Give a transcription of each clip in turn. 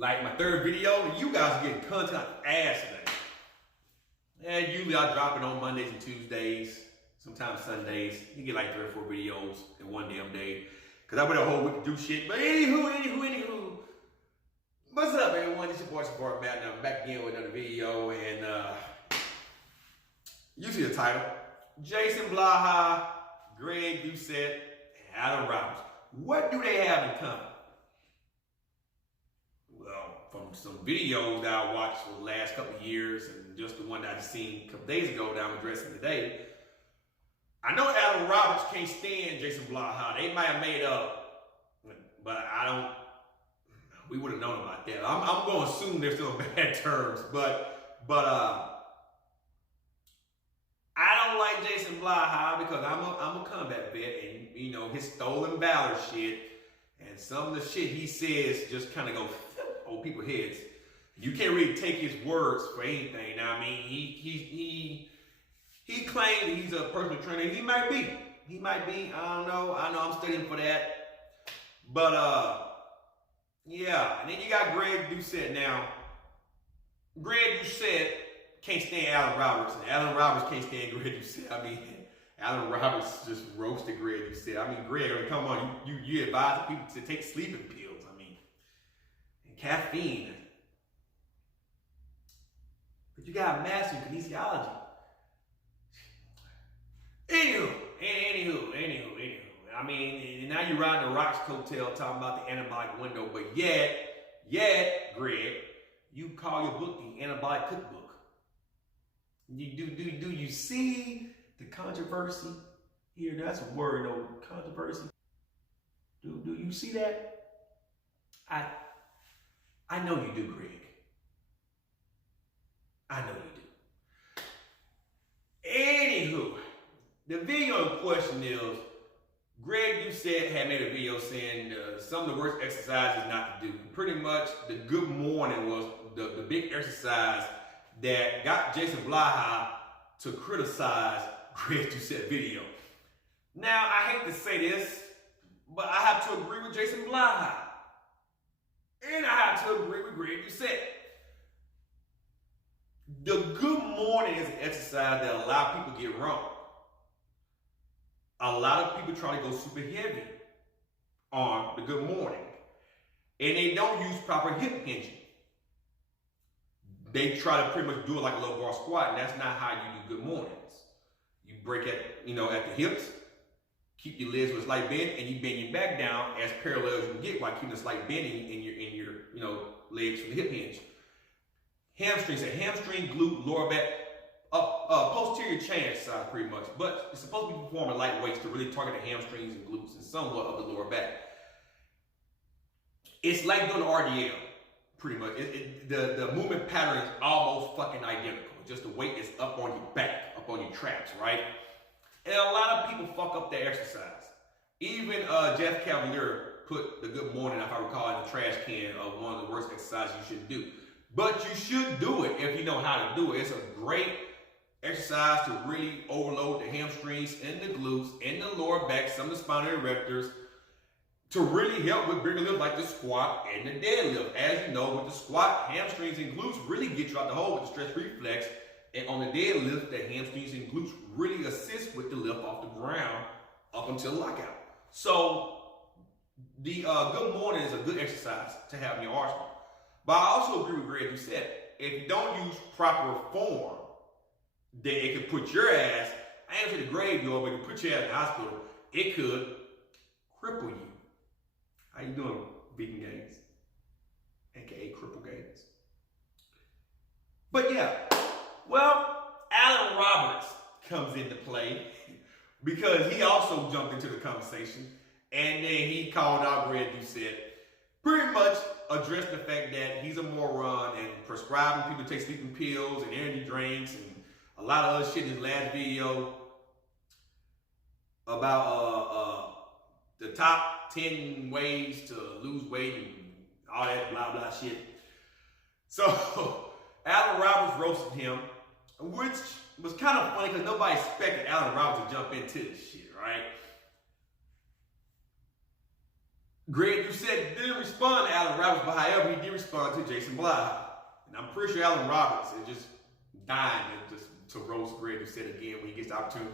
like my third video, and you guys are getting content like ass today. And usually I drop it on Mondays and Tuesdays, sometimes Sundays. You get like 3 or 4 videos in one damn day. Cause I went a whole week to do shit. But anywho. What's up, everyone? It's your boy Matt, and I'm back again with another video. And you see the title. Jason Blaha, Greg Doucette, and Alan Roberts. What do they have in common? Well, from some videos that I watched for the last couple of years, and just the one that I just seen a couple days ago that I'm addressing today, I know Alan Roberts can't stand Jason Blaha. They might have made up, but I don't. We would have known about that. I'm going to assume they're still in bad terms, but I don't like Jason Blaha because I'm a combat vet, and you know his stolen valor shit and some of the shit he says just kind of go over people's heads. You can't really take his words for anything. Now, I mean, he claims that he's a personal trainer. He might be. I don't know. I know I'm studying for that. But yeah. And then you got Greg Doucette now. Greg Doucette can't stand Alan Roberts, and Alan Roberts can't stand Greg Doucette. I mean, Alan Roberts just roasted Greg Doucette. I mean, Greg, I mean, come on, you advise people to take sleeping pills. I mean, and caffeine. But you got to master kinesiology. Anywho. I mean, now you're riding the Rock's coattail talking about the anabolic window, but yet, Greg, you call your book the anabolic cookbook. Do you see the controversy here? That's a word, though. Controversy. Do you see that? I know you do, Greg. I know you do. Anywho, the video in question is Greg Doucette had made a video saying some of the worst exercises not to do. Pretty much the good morning was the big exercise that got Jason Blaha to criticize Greg Doucette's video. Now, I hate to say this, but I have to agree with Jason Blaha. And I have to agree with Greg Doucette. The good morning is an exercise that a lot of people get wrong. A lot of people try to go super heavy on the good morning, and they don't use proper hip hinging. They try to pretty much do it like a low bar squat, and that's not how you do good mornings. You break at the hips, keep your legs with a slight bend, and you bend your back down as parallel as you can get while keeping a slight bend in your legs from the hip hinge. Hamstrings, a hamstring, glute, lower back, posterior chain exercise pretty much, but it's supposed to be performing light weights to really target the hamstrings and glutes and somewhat of the lower back. It's like doing RDL, pretty much. The movement pattern is almost fucking identical. Just the weight is up on your back, up on your traps, right? And a lot of people fuck up their exercise. Even Jeff Cavalier put the good morning, if I recall, in the trash can of one of the worst exercises you should do. But you should do it if you know how to do it. It's a great exercise to really overload the hamstrings and the glutes and the lower back, some of the spinal erectors, to really help with bigger lifts like the squat and the deadlift. As you know, with the squat, hamstrings and glutes really get you out the hole with the stretch reflex. And on the deadlift, the hamstrings and glutes really assist with the lift off the ground up until lockout. So the good morning is a good exercise to have in your arsenal. But I also agree with Greg Doucette. If you don't use proper form, then it could put your ass, I ain't gonna say the graveyard, but it could put your ass in the hospital. It could cripple you. How you doing, Vegan Gains? AKA Cripple Gains. But yeah, well, Alan Roberts comes into play because he also jumped into the conversation, and then he called out Greg Doucette, pretty much addressed the fact that he's a moron and prescribing people to take sleeping pills and energy drinks and a lot of other shit in his last video about the top 10 ways to lose weight and all that blah blah shit. So Alan Roberts roasted him, which was kind of funny because nobody expected Alan Roberts to jump into this shit, right? Greg Doucette didn't respond to Allen Roberts, but however, he did respond to Jason Blaha. And I'm pretty sure Allen Roberts is just dying to roast Greg Doucette again when he gets the opportunity.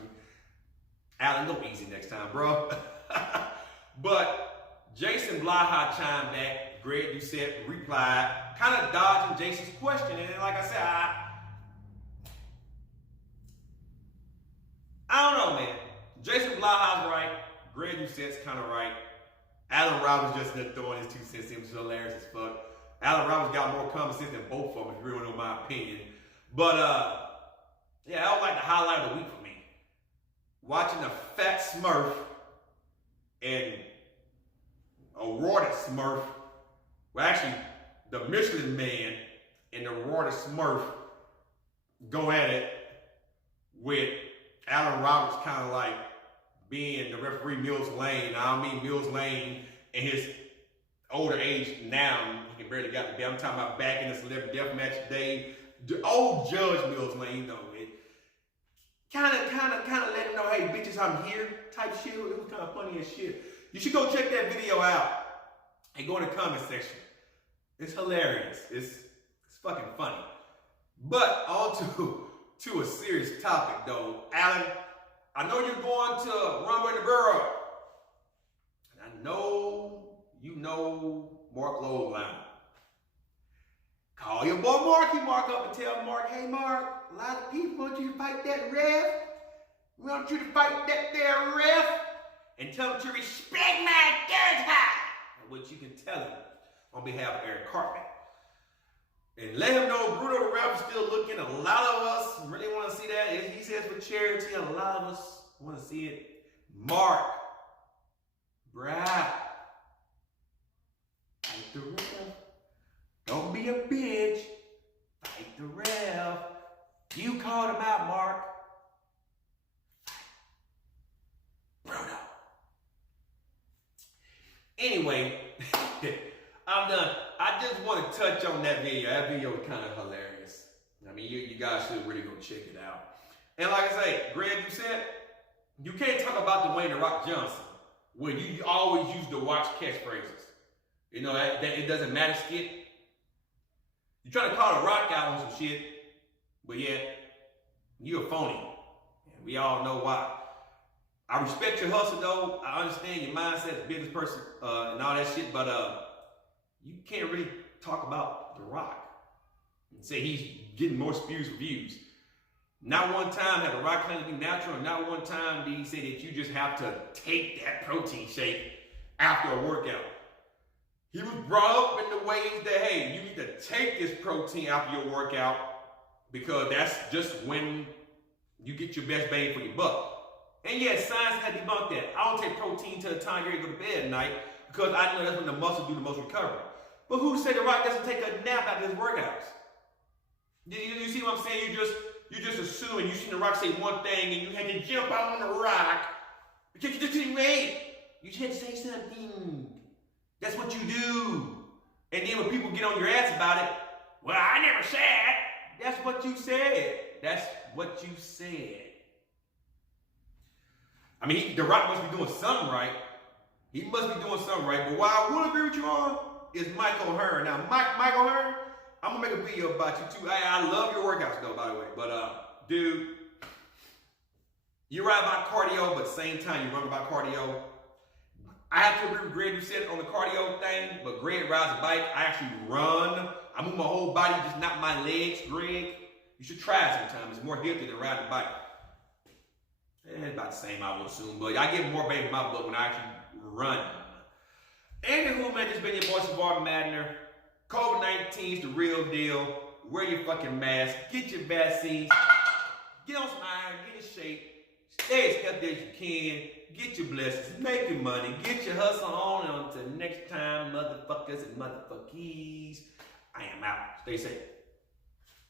Allen, go easy next time, bro. But Jason Blaha chimed back. Greg Doucette replied, kind of dodging Jason's question. And then, like I said, I don't know, man. Jason Blaha's right. Greg Doucette's kind of right. Allen Roberts just throwing his 2 cents in, which is hilarious as fuck. Allen Roberts got more common sense than both of them, if you really know my opinion. But, yeah, that was like the highlight of the week for me. Watching a fat Smurf and a roided Smurf, well, actually, the Michelin Man and the roided Smurf go at it with Allen Roberts kind of like being the referee Mills Lane. I don't mean Mills Lane in his older age now. He can barely got the belt. I'm talking about back in the Celebrity Deathmatch day. The old Judge Mills Lane, you know, it kind of let him know, hey, bitches, I'm here type shit. It was kind of funny as shit. You should go check that video out and go in the comment section. It's hilarious. It's fucking funny. But on to a serious topic, though. Allen, I know you're going to Rumble in the Borough. And I know you know Mark Loweline. Call your boy Marky Mark up and tell Mark, hey Mark, a lot of people want you to fight that ref. We want you to fight that there ref. And tell him to respect my third time. What you can tell him on behalf of Eric Cartman. And let him know Bruno the ref is still looking. A lot of us really want to see that. He says for charity. A lot of us want to see it. Mark. Brad. Fight the ref. Don't be a bitch. Fight the ref. You called him out, Mark. Bruno. Anyway, I'm done. I just want to touch on that video. That video was kind of hilarious. I mean, you guys should really go check it out. And like I say, Greg Doucette, you can't talk about Dwayne "The Rock" Johnson when you always use the watch catchphrases. You know, that it doesn't matter skit. You try to call The Rock out on some shit, but yet you a phony. And we all know why. I respect your hustle though. I understand your mindset as a business person and all that shit, but you can't really talk about The Rock and say he's getting more views. Not one time had The Rock claimed to be natural, and not one time did he say that you just have to take that protein shake after a workout. He was brought up in the ways that, hey, you need to take this protein after your workout because that's just when you get your best bang for your buck. And yes, science has debunked that. I don't take protein till the time you're ready to go to bed at night because I know that's when the muscles do the most recovery. But who say The Rock doesn't take a nap after his workouts? You see what I'm saying? You just assuming you seen The Rock say one thing and you had to jump out on The Rock because you just didn't wait. You just had to say something. That's what you do. And then when people get on your ass about it, well, I never said. That's what you said. That's what you said. I mean, The Rock must be doing something right. He must be doing something right. But what I will agree with you on is Michael Hearn. Now, Michael Hearn, I'm going to make a video about you too. I love your workouts though, by the way. But, dude, you're right about cardio, but at the same time, you're wrong about cardio. I have to agree with Greg Doucette on the cardio thing, but Greg rides a bike. I actually run. I move my whole body, just not my legs, Greg. You should try it sometime. It's more healthy than riding a bike. It's about the same, I will assume, but I get more bang for my buck when I actually run. Anywho, man, this been your boy, Savar Madner. COVID-19 is the real deal. Wear your fucking mask. Get your vaccines. Get on some iron. Get in shape. Stay as healthy as you can. Get your blessings. Make your money. Get your hustle on. And until next time, motherfuckers and motherfuckies, I am out. Stay safe.